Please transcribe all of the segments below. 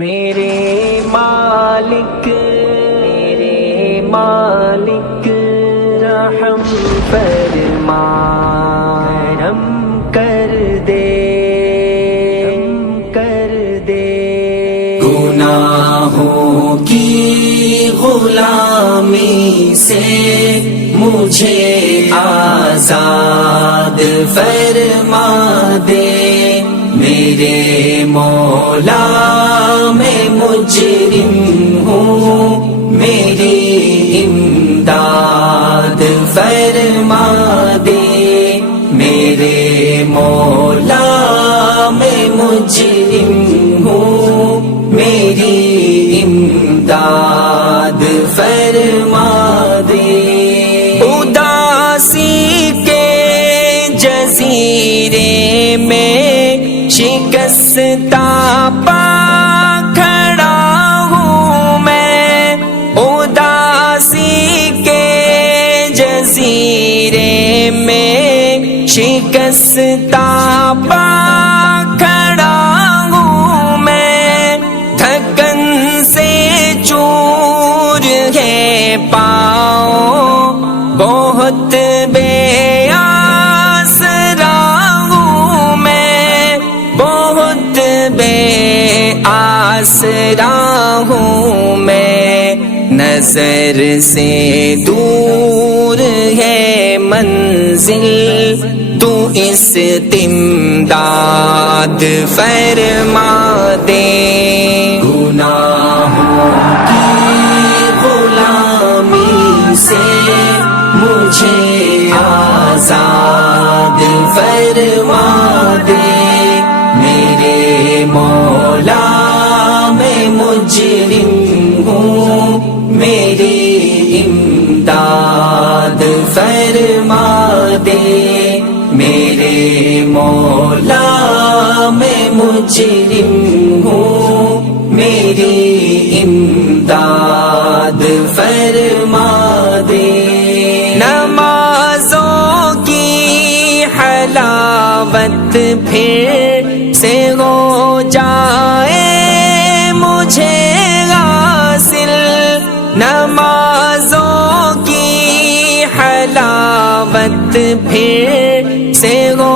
میرے مالک رحم فرما، کرم کر دے گناہوں کی غلامی سے مجھے آزاد فرما دے میرے مولا، میں مجرم ہوں میری امداد فرما دے میرے مولا، میں مجرم ہوں میری امداد فرما دے۔ اداسی کے جزیرے میں شکستہ پا کھڑا ہوں میں، اداسی کے جزیرے میں شکستہ پا کھڑا ہوں میں، تھکن سے چور ہے پاؤں بہت بے آسرا ہوں میں، بہت بے آسرا ہوں میں، نظر سے دور ہے منزل تو استمداد فرما دے، گناہوں کی غلامی سے مجھے آزاد فرما دے میرے مولا، میں مجرم ہوں میری امداد فرما دے میرے مولا، میں مجرم ہوں میری امداد فرما دے۔ نمازوں کی حلاوت پھر سے ہو جائے مجھے حاصل، نمازوں کی حلاوت پھر سے ہو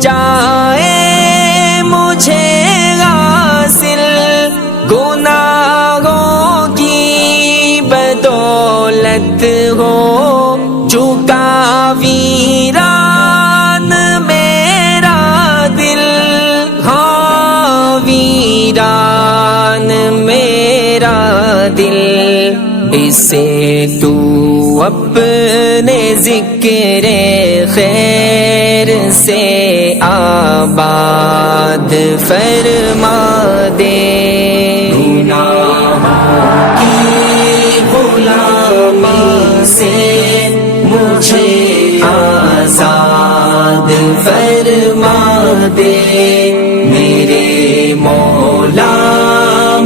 جائے مجھے حاصل، گناہوں کی بدولت ہو چکا ویران میرا دل، ہاں ویران میرا دل، اسے تو اپنے ذکر خیر سے آباد فرما دے، گناہوں کی غلامی سے مجھے آزاد فرما دے میرے مولا،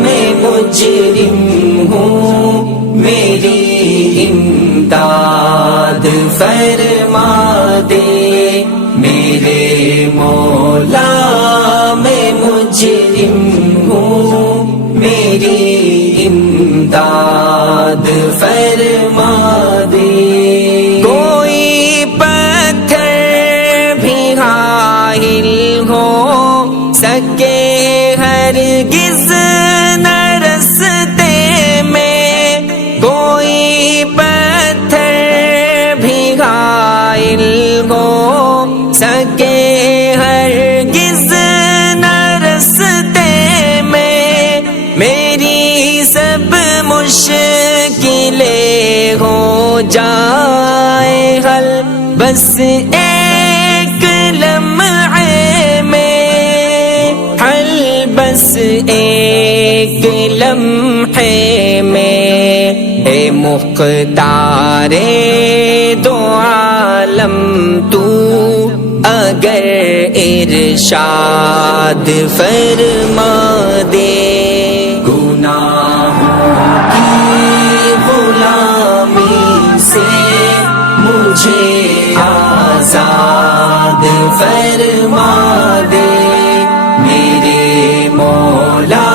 میں مجرم ہوں میری امداد فرما دے میرے مولا، میں مجرم ہوں میری امداد فرما دے۔ کوئی پتھر بھی حائل ہو سکے ہرگز نہ رستے میں، کوئی پتھر بھی حائل ہو سکے ہرگز نہ رستے میں، میری سب مشکلیں ہو جائے حل بس ایک لمحے میں، حل بس ایک لمحے میں، اے مختار دو عالم تو اگر ارشاد فرما دے، گناہوں کی غلامی سے مجھے آزاد فرما دے میرے مولا،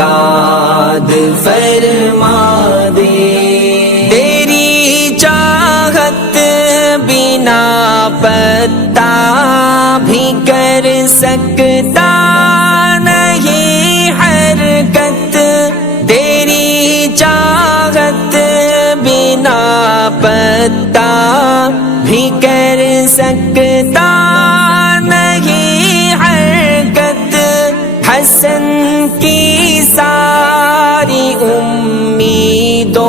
امداد فرما دے. تیری چاہت بنا پتا بھی کر سکتا نہیں حرکت. تیری چاہت بنا پتا بھی کر سکتا نہیں حرکت. حسن کی ساری امیدوں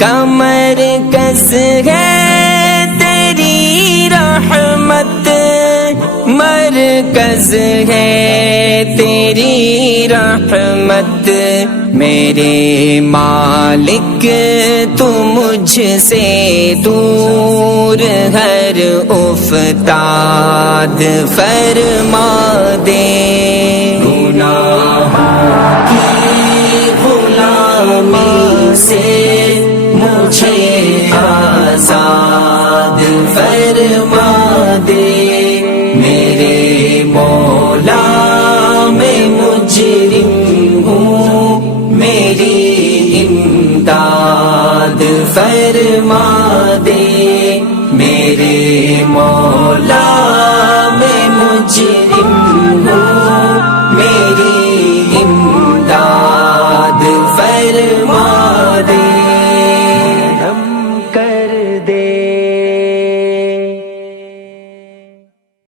کا مرکز ہے تیری رحمت. مرکز ہے تیری رحمت. میرے مالک تو مجھ سے دور ہر افتاد فرما دے. گناہوں کی غلامی سے مجھے آزاد فرما دے. میرے مولا میں مجرم ہوں میری امداد فرما دے. میرے مولا